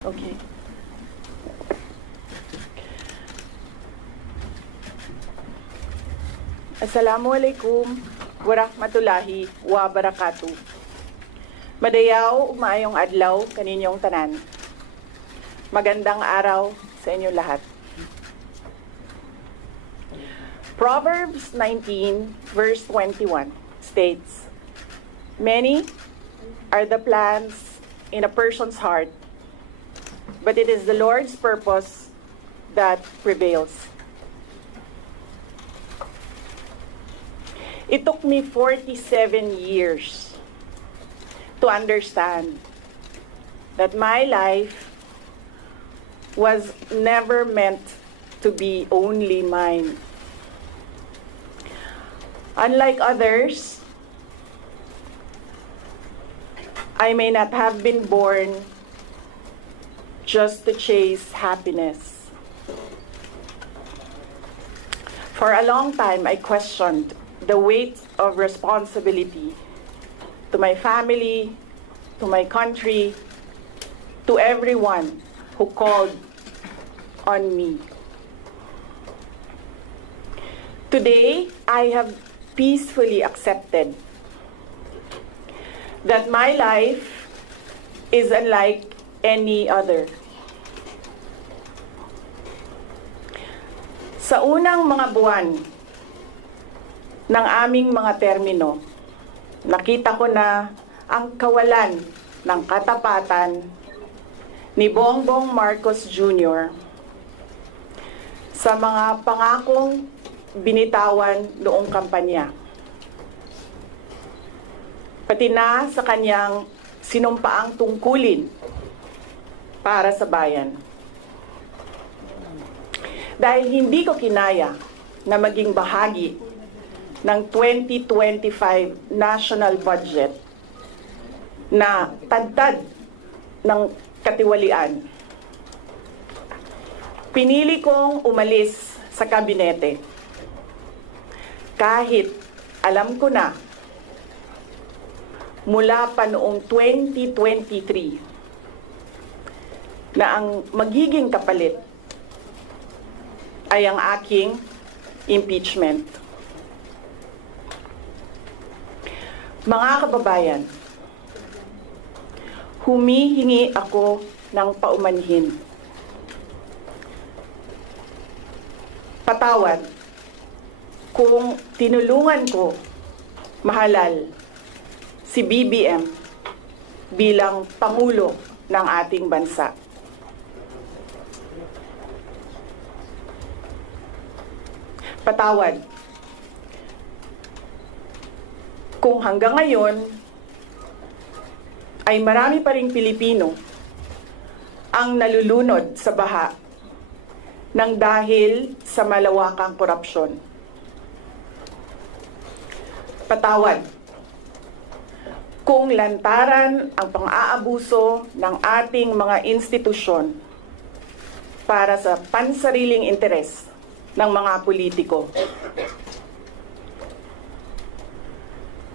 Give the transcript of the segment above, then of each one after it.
Okay. Assalamualaikum warahmatullahi wabarakatuh. Madayaw, maayong adlaw kaninyong tanan. Magandang araw sa inyo lahat. Proverbs 19 verse 21 states, "Many are the plans in a person's heart, but it is the Lord's purpose that prevails." It took me 47 years to understand that my life was never meant to be only mine. Unlike others, I may not have been born just to chase happiness. For a long time, I questioned the weight of responsibility to my family, to my country, to everyone who called on me. Today, I have peacefully accepted that my life is unlike any other. Sa unang mga buwan ng aming mga termino, nakita ko na ang kawalan ng katapatan ni Bongbong Marcos Jr. sa mga pangakong binitawan noong kampanya, pati na sa kanyang sinumpaang tungkulin para sa bayan. Dahil hindi ko kinaya na maging bahagi ng 2025 national budget na tadtad ng katiwalian, pinili kong umalis sa kabinete kahit alam ko na mula pa noong 2023 na ang magiging kapalit ay ang aking impeachment. Mga kababayan, humihingi ako ng paumanhin. Patawad kung tinulungan ko mahalal si BBM bilang Pangulo ng ating bansa. Patawad kung hanggang ngayon ay marami pa ring Pilipino ang nalulunod sa baha ng dahil sa malawakang korupsyon. Patawad kung lantaran ang pang-aabuso ng ating mga institusyon para sa pansariling interes ng mga politiko.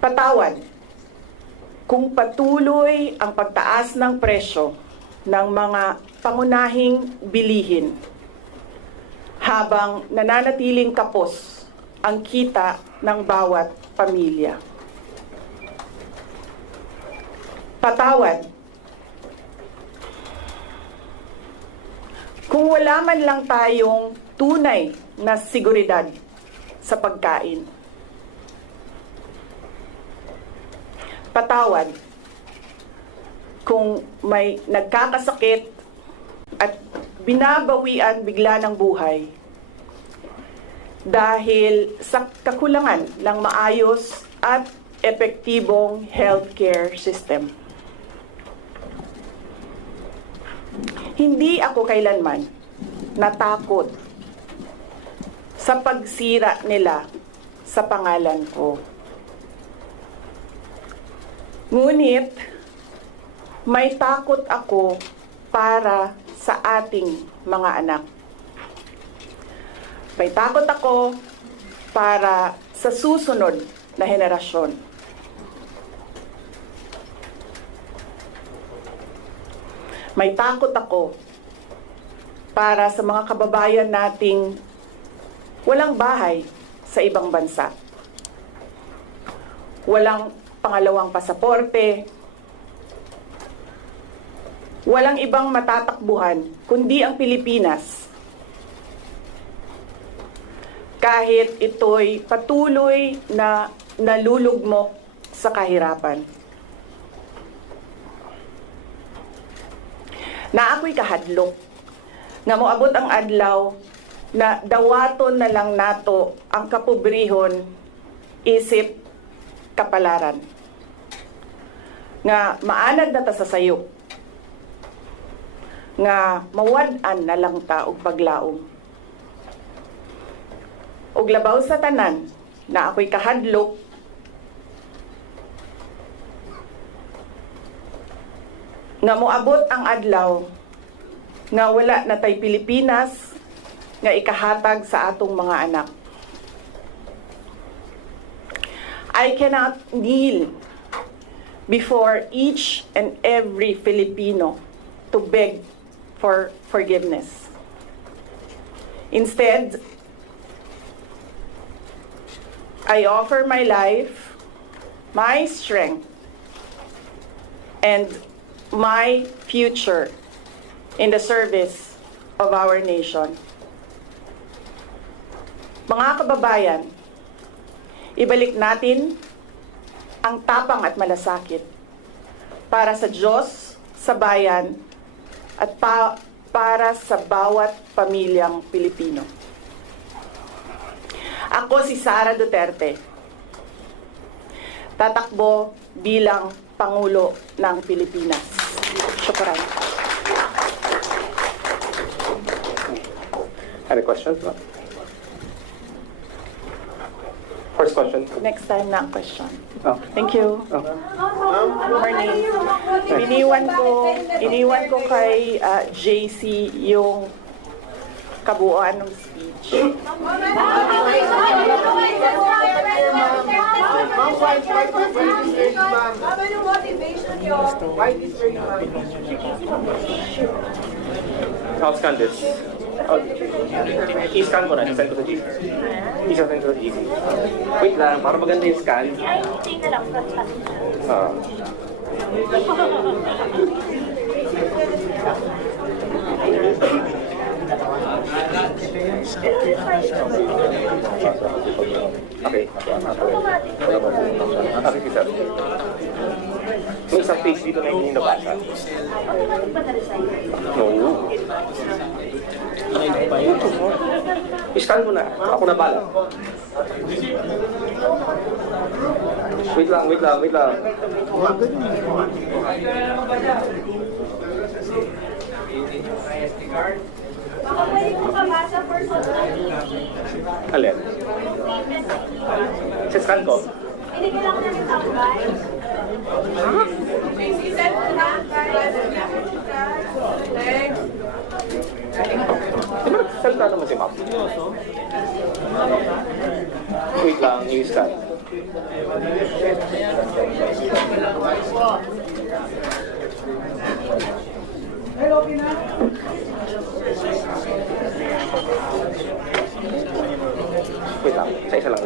Patawad kung patuloy ang pagtaas ng presyo ng mga pangunahing bilihin habang nananatiling kapos ang kita ng bawat pamilya. Patawad kung wala man lang tayong tunay na seguridad sa pagkain. Patawad kung may nagkakasakit at binabawian bigla ng buhay dahil sa kakulangan ng maayos at epektibong healthcare system. Hindi ako kailanman natakot sa pagsira nila sa pangalan ko. Ngunit, may takot ako para sa ating mga anak. May takot ako para sa susunod na henerasyon. May takot ako para sa mga kababayan nating walang bahay sa ibang bansa. Walang pangalawang pasaporte, walang ibang matatakbuhan kundi ang Pilipinas. Kahit ito'y patuloy na nalulugmok sa kahirapan. Na ako'y kahadlok, nga moabot ang adlaw na dawaton na lang nato ang kapobrihon isip kapalaran. Nga maanad na ta sa sayop, nga mawad-an na lang ta og paglaom. Og labaw sa tanan na ako'y kahadlok, nga moabot ang adlaw nga wala na tay Pilipinas nga ikahatag sa atong mga anak. I cannot kneel before each and every Filipino to beg for forgiveness. Instead, I offer my life, my strength, and my future in the service of our nation. Mga kababayan, ibalik natin ang tapang at malasakit para sa Diyos, sa bayan, at para sa bawat pamilyang Pilipino. Ako si Sara Duterte, tatakbo bilang Pangulo ng Pilipinas. Syukran. Any questions? First question. Next time na ang question. Oh. Thank you. Oh. Morning. Iniwan ko kay JC yung kabuuan ng speech. I'll scan this. I-scan ko na. I-send ko sa GC. I-send ko sa GC. Wait lang, para maganda yung scan. Okay. Okay, sir. May isang page dito na hindi nabasa. No. I-scan mo na. Ako na bala. Wait lang. Baka pwede po kamasa for Alin? Siskan ko. hindi kailangan namin tambay. Di ba nagsasalita naman si Ma'am? Wait lang, yung scan. Wait lang, isa-isa lang.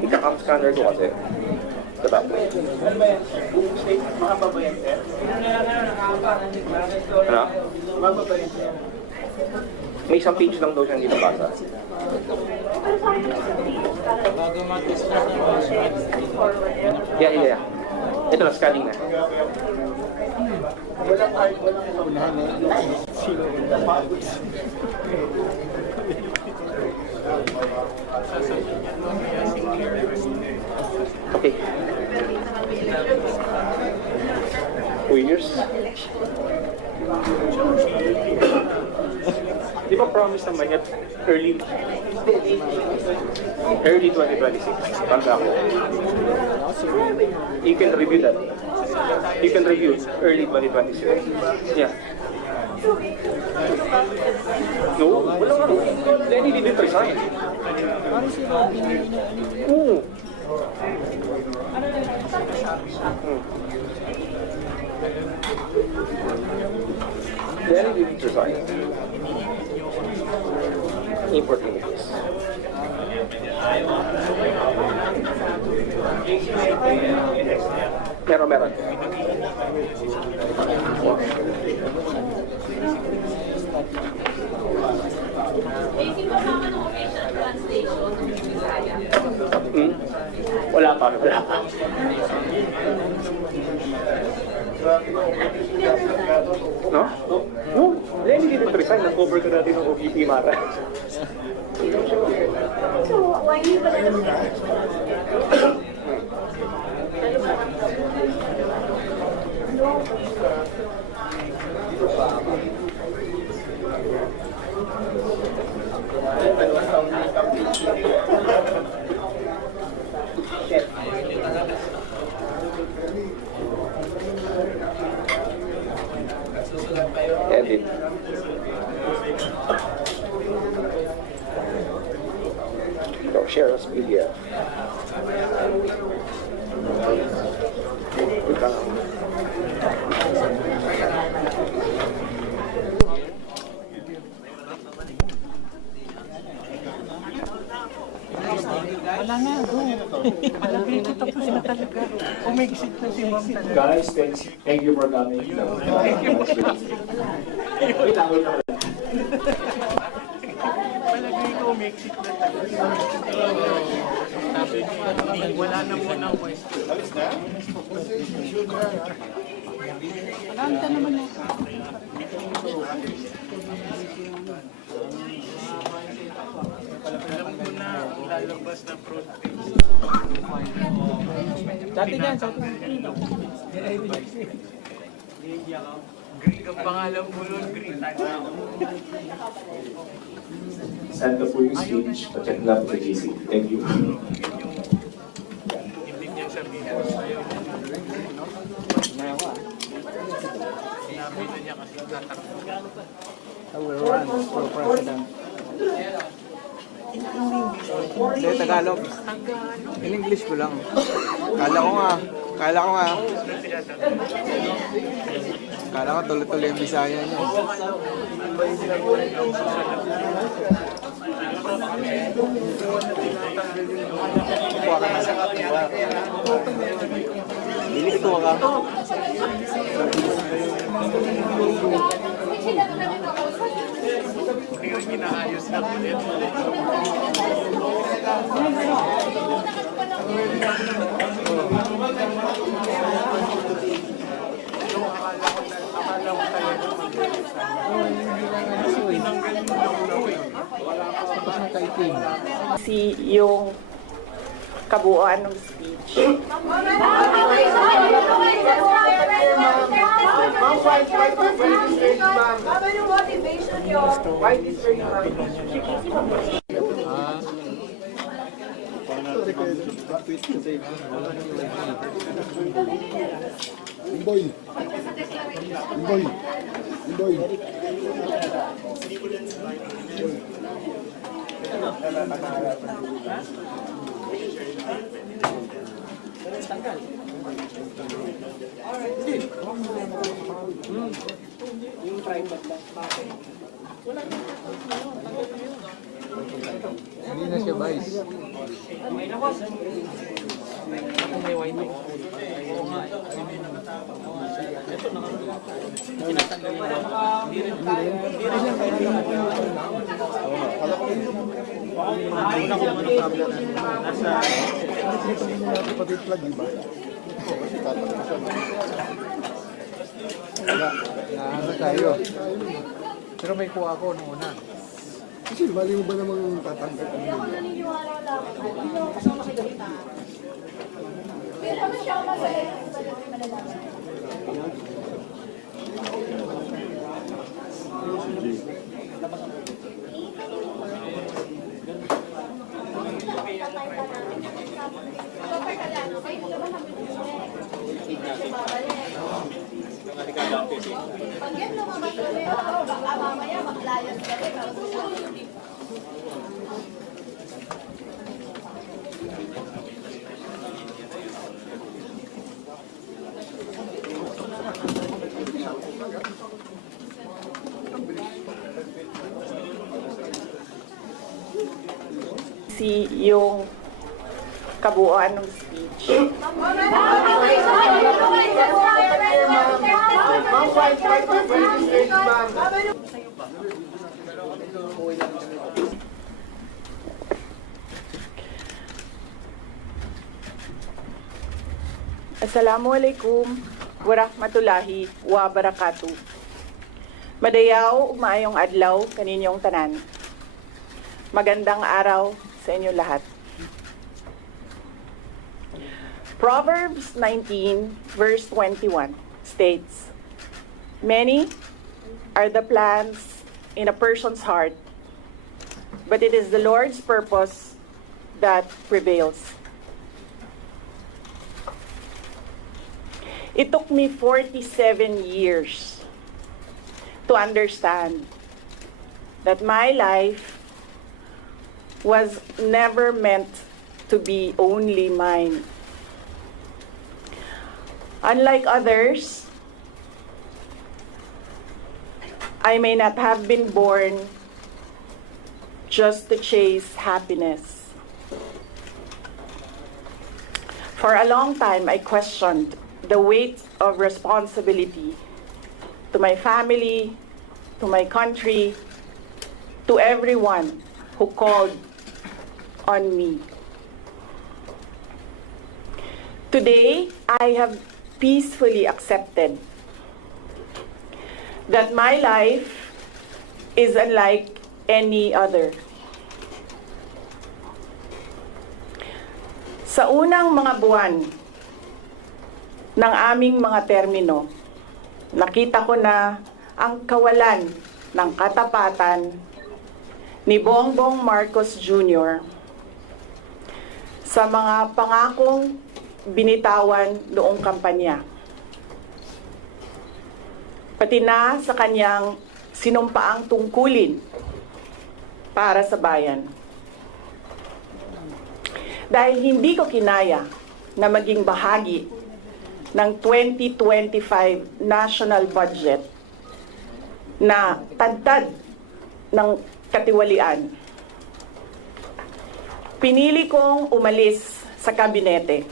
Ika-cam scanner ko kasi. Diba? Ano? May isang page lang daw siya hindi nabasa. Yeah. Ito na, scanning na. Okay. 2 years? Di ba promise naman yan early 2026? Tanda ako. You can review that. You can review early 2026. Yeah. No, wala nga. Lenny didn't resign. Oo. Very didn't resign. Import images. Meron. Wala pa. No? No. Lenny didn't resign. Nag-cover ka natin ng OVP, Mara. So, why you ba na Edit. Go share as PDF. Wala nga, go. Malagay ko tapos na talaga. Umexit na si ma'am talaga. Guys, thank you for coming. Wait lang. Malagay ko umexit na talaga. Sabi niya, wala na muna ang question. Alanta naman ako. Alam ko na ang lalabas na protest. Dati dyan, sa Greek ang pangalan mo nun, Greek. Send the po yung speech. Check lang sa GC. Thank you. Hindi niya sabihin. Ayaw niya. Sinabi na niya kasi tatakbo. I will run for president. Hindi, Tagalog. In English ko lang. Kala ko tuloy-tuloy yung Bisaya niya. Kuha ka na. Bilis ko ka. Hindi yung inaayos na ulit. Si yung kabuuan ng speech. motivation yun? Hindi na siya vice. Naano tayo. Pero may kuha ako nung una. Kasi mali mo ba namang tatanggap ang Hindi ako naniniwala wala ako. Hindi ako kasama sa ganita. Pero ano siya ako malalaman? Pag yan lumabas kami, baka mamaya mag-lion kami. maiksi yung kabuuan ng speech. Assalamualaikum warahmatullahi wabarakatuh. Madayaw, maayong adlaw kaninyong tanan. Magandang araw sa inyo lahat. Proverbs 19 verse 21 states, "Many are the plans in a person's heart, but it is the Lord's purpose that prevails." It took me 47 years to understand that my life was never meant to be only mine. Unlike others, I may not have been born just to chase happiness. For a long time, I questioned the weight of responsibility to my family, to my country, to everyone who called on me. Today, I have peacefully accepted that my life is unlike any other. Sa unang mga buwan ng aming mga termino, nakita ko na ang kawalan ng katapatan ni Bongbong Marcos Jr. sa mga pangakong binitawan noong kampanya, pati na sa kanyang sinumpaang tungkulin para sa bayan. Dahil hindi ko kinaya na maging bahagi ng 2025 national budget na tadtad ng katiwalian, pinili kong umalis sa kabinete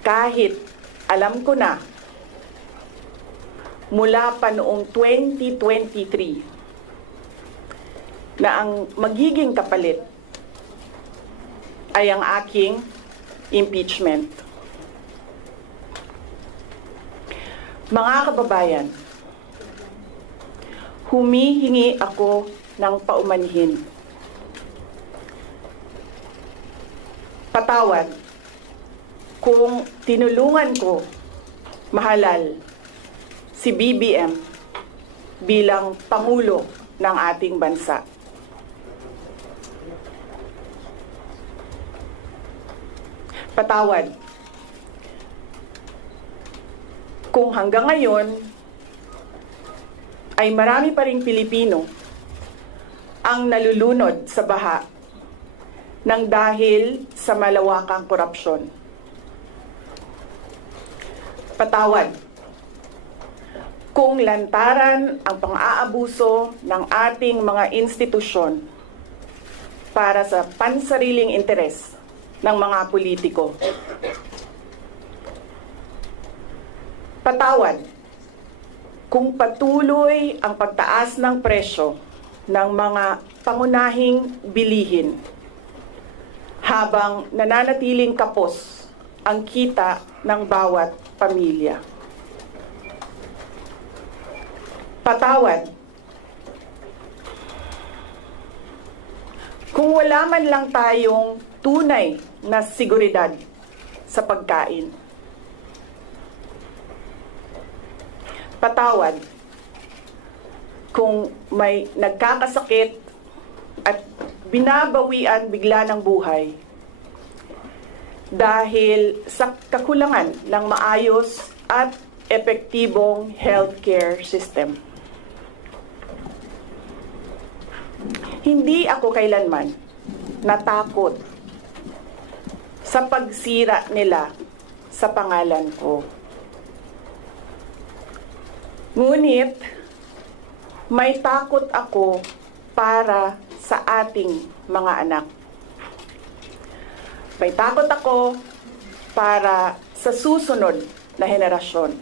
kahit alam ko na mula pa noong 2023 na ang magiging kapalit ay ang aking impeachment. Mga kababayan, humihingi ako ng paumanhin. Patawad kung tinulungan ko mahalal si BBM bilang Pangulo ng ating bansa. Patawad kung hanggang ngayon ay marami pa ring Pilipino ang nalulunod sa baha ng dahil sa malawakang korupsyon. Patawad kung lantaran ang pang-aabuso ng ating mga institusyon para sa pansariling interes ng mga politiko. Patawad kung patuloy ang pagtaas ng presyo ng mga pangunahing bilihin habang nananatiling kapos ang kita ng bawat pamilya. Patawad kung wala man lang tayong tunay na seguridad sa pagkain. Patawad kung may nagkakasakit at binabawian bigla ng buhay dahil sa kakulangan ng maayos at epektibong healthcare system. Hindi ako kailanman natakot sa pagsira nila sa pangalan ko. Ngunit may takot ako para sa ating mga anak. May takot ako para sa susunod na henerasyon.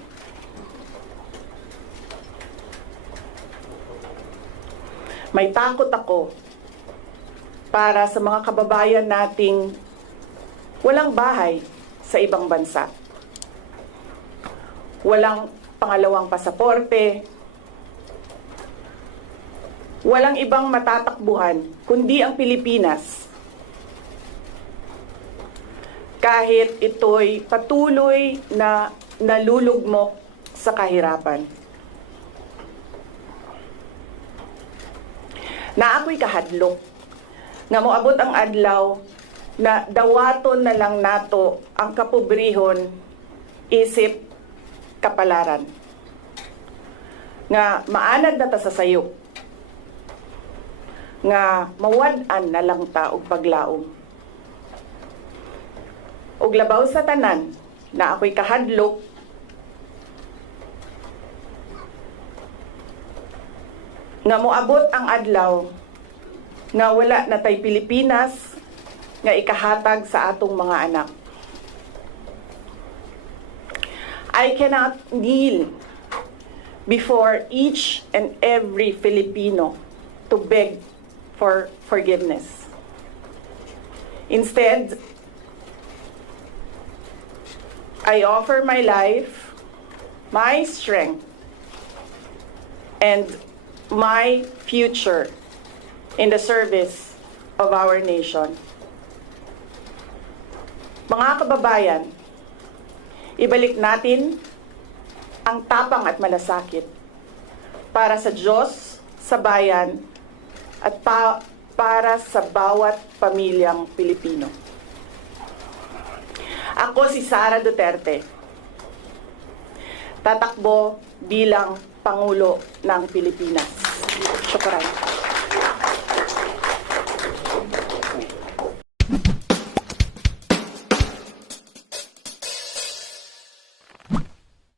May takot ako para sa mga kababayan nating walang bahay sa ibang bansa. Walang pangalawang pasaporte, walang ibang matatakbuhan kundi ang Pilipinas. Kahit ito'y patuloy na nalulugmok sa kahirapan. Na ako'y kahadlok, nga moabot ang adlaw na dawaton na lang nato ang kapobrihon isip kapalaran. Nga maanad na ta sa sayop, nga mawad-an na lang ta og paglaom. Og labaw sa tanan na ako'y kahadlok, nga moabot ang adlaw nga wala na tay Pilipinas nga ikahatag sa atong mga anak. I cannot kneel before each and every Filipino to beg for forgiveness. Instead, I offer my life, my strength, and my future in the service of our nation. Mga kababayan, ibalik natin ang tapang at malasakit para sa Diyos, sa bayan, at para sa bawat pamilyang Pilipino. Ako si Sara Duterte, tatakbo bilang Pangulo ng Pilipinas. Syukran.